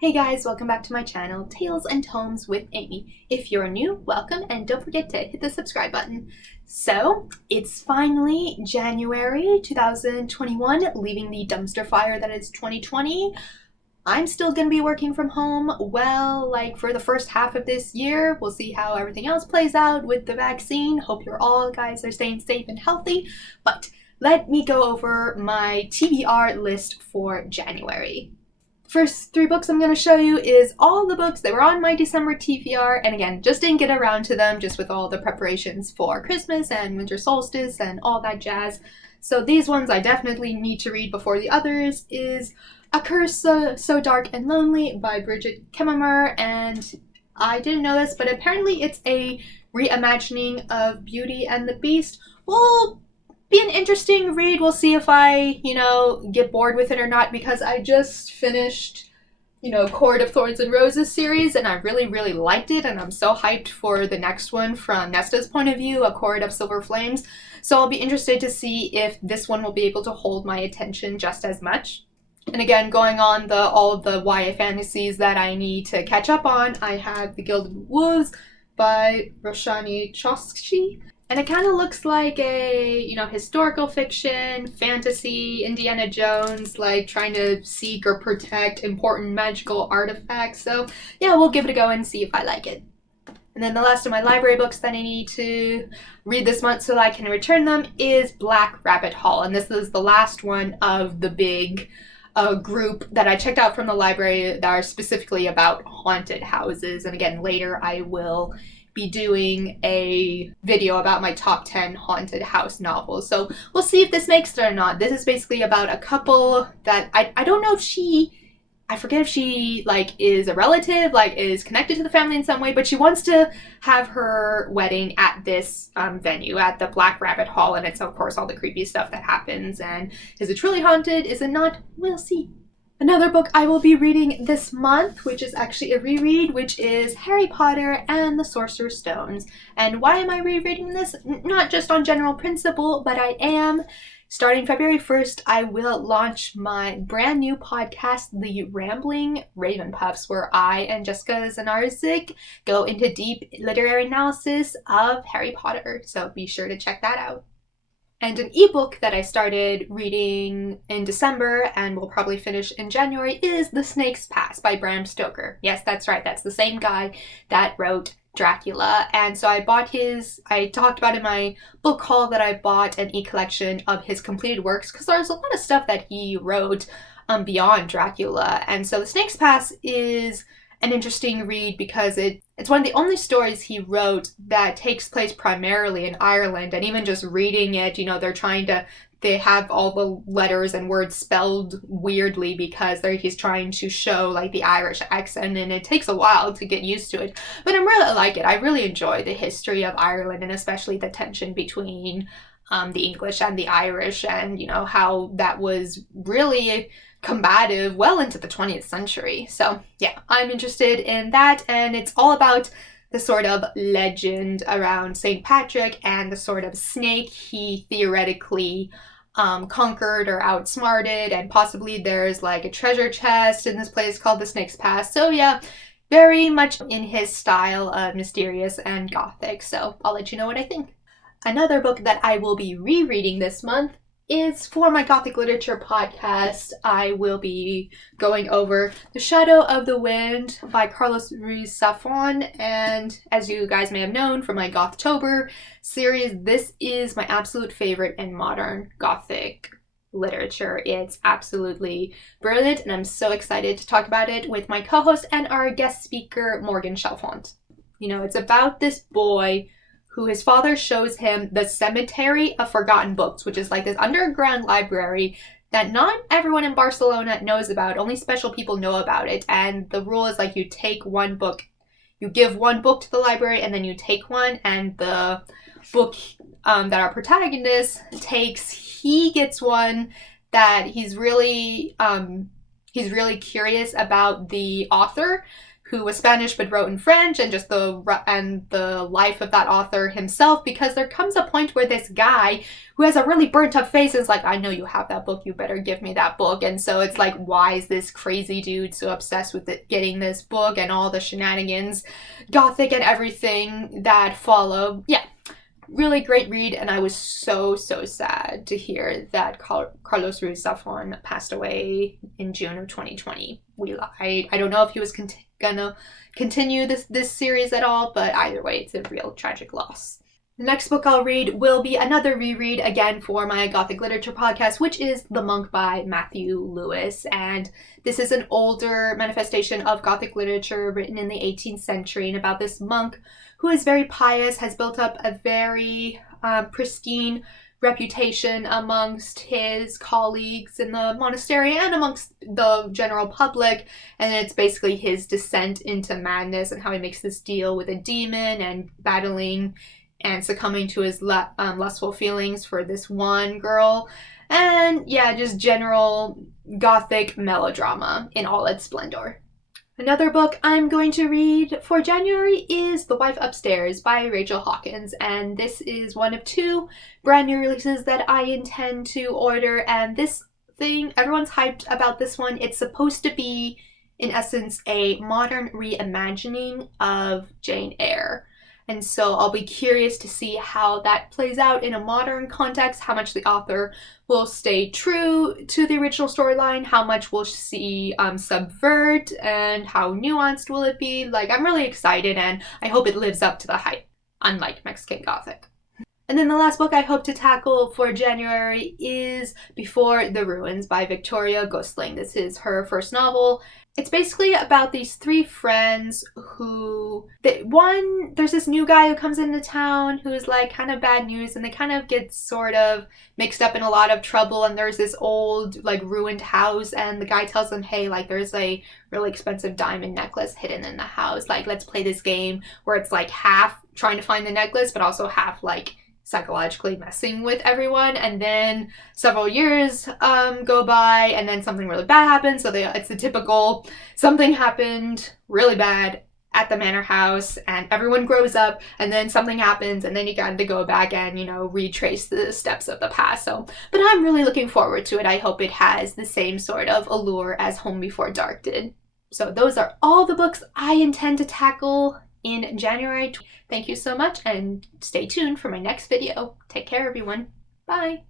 Hey guys, welcome back to my channel, Tales and Tomes with Amy. If you're new, welcome, and don't forget to hit the subscribe button. So, it's finally January 2021, leaving the dumpster fire that is 2020. I'm still gonna be working from home, for the first half of this year. We'll see how everything else plays out with the vaccine. Hope you're all guys are staying safe and healthy, but let me go over my TBR list for January. First three books I'm going to show you is all the books that were on my December TBR, and again, just didn't get around to them just with all the preparations for Christmas and winter solstice and all that jazz. So these ones I definitely need to read before the others is A Curse So Dark and Lonely by Bridget Kemmerer, and I didn't know this, but apparently it's a reimagining of Beauty and the Beast. Well, be an interesting read. We'll see if I, get bored with it or not, because I just finished, Court of Thorns and Roses series, and I really, really liked it, and I'm so hyped for the next one from Nesta's point of view, A Court of Silver Flames. So I'll be interested to see if this one will be able to hold my attention just as much. And again, going on all of the YA fantasies that I need to catch up on, I have The Gilded Wolves by Roshani Chokshi. And it kind of looks like a, historical fiction, fantasy, Indiana Jones, like trying to seek or protect important magical artifacts. So yeah, we'll give it a go and see if I like it. And then the last of my library books that I need to read this month so that I can return them is Black Rabbit Hall. And this is the last one of the big group that I checked out from the library that are specifically about haunted houses. And again, later I will be doing a video about my top 10 haunted house novels. So we'll see if this makes it or not. This is basically about a couple that I don't know if I forget if she is a relative, is connected to the family in some way, but she wants to have her wedding at this venue, at the Black Rabbit Hall, and it's of course all the creepy stuff that happens. And is it truly haunted? Is it not? We'll see. Another book I will be reading this month, which is actually a reread, which is Harry Potter and the Sorcerer's Stones. And why am I rereading this? Not just on general principle, but I am. Starting February 1st, I will launch my brand new podcast, The Rambling Raven Puffs, where I and Jessica Zanarzik go into deep literary analysis of Harry Potter. So be sure to check that out. And an ebook that I started reading in December and will probably finish in January is The Snake's Pass by Bram Stoker. Yes, that's right. That's the same guy that wrote Dracula. And so I talked about in my book haul that I bought an e-collection of his completed works, because there's a lot of stuff that he wrote beyond Dracula. And so The Snake's Pass is an interesting read because it's one of the only stories he wrote that takes place primarily in Ireland. And even just reading it, they have all the letters and words spelled weirdly because he's trying to show the Irish accent, and it takes a while to get used to it. But I really like it. I really enjoy the history of Ireland, and especially the tension between the English and the Irish, and how that was really combative well into the 20th century. So yeah, I'm interested in that, and it's all about the sort of legend around St. Patrick and the sort of snake he theoretically conquered or outsmarted, and possibly there's a treasure chest in this place called the Snake's Pass. So yeah, very much in his style of mysterious and gothic. So I'll let you know what I think. Another book that I will be rereading this month is for my Gothic Literature podcast. I will be going over The Shadow of the Wind by Carlos Ruiz Zafón, and as you guys may have known from my Gothtober series, this is my absolute favorite in modern Gothic literature. It's absolutely brilliant, and I'm so excited to talk about it with my co-host and our guest speaker, Morgan Chalfont. It's about this boy who his father shows him the Cemetery of Forgotten Books, which is this underground library that not everyone in Barcelona knows about. Only special people know about it. And the rule is you take one book, you give one book to the library, and then you take one, and the book that our protagonist takes, he gets one that he's really curious about the author, who was Spanish but wrote in French, and just the life of that author himself, because there comes a point where this guy who has a really burnt up face is like, I know you have that book, you better give me that book. And so it's like, why is this crazy dude so obsessed with getting this book and all the shenanigans, gothic and everything that followed? Yeah, really great read, and I was so sad to hear that Carlos Ruiz Zafón passed away in June of 2020. I don't know if he was gonna continue this series at all, but either way, it's a real tragic loss. The next book I'll read will be another reread, again for my Gothic Literature podcast, which is The Monk by Matthew Lewis. And this is an older manifestation of Gothic literature written in the 18th century, and about this monk who is very pious, has built up a very pristine reputation amongst his colleagues in the monastery and amongst the general public. And it's basically his descent into madness and how he makes this deal with a demon and battling and succumbing to his lustful feelings for this one girl. And yeah, just general Gothic melodrama in all its splendor. Another book I'm going to read for January is The Wife Upstairs by Rachel Hawkins, and this is one of 2 brand new releases that I intend to order. And this thing, everyone's hyped about this one. It's supposed to be, in essence, a modern reimagining of Jane Eyre. And so I'll be curious to see how that plays out in a modern context, how much the author will stay true to the original storyline, how much we'll see subvert, and how nuanced will it be. Like, I'm really excited, and I hope it lives up to the hype, unlike Mexican Gothic. And then the last book I hope to tackle for January is Before the Ruins by Victoria Gosling. This is her first novel. It's basically about these 3 friends who, there's this new guy who comes into town who's like kind of bad news, and they kind of get sort of mixed up in a lot of trouble, and there's this old like ruined house, and the guy tells them, hey, like there's a really expensive diamond necklace hidden in the house, like let's play this game where it's like half trying to find the necklace but also half like psychologically messing with everyone. And then several years go by, and then something really bad happens. So it's the typical something happened really bad at the manor house, and everyone grows up, and then something happens, and then you got to go back and, you know, retrace the steps of the past. So, but I'm really looking forward to it. I hope it has the same sort of allure as Home Before Dark did. So those are all the books I intend to tackle in January. Thank you so much, and stay tuned for my next video. Take care, everyone. Bye.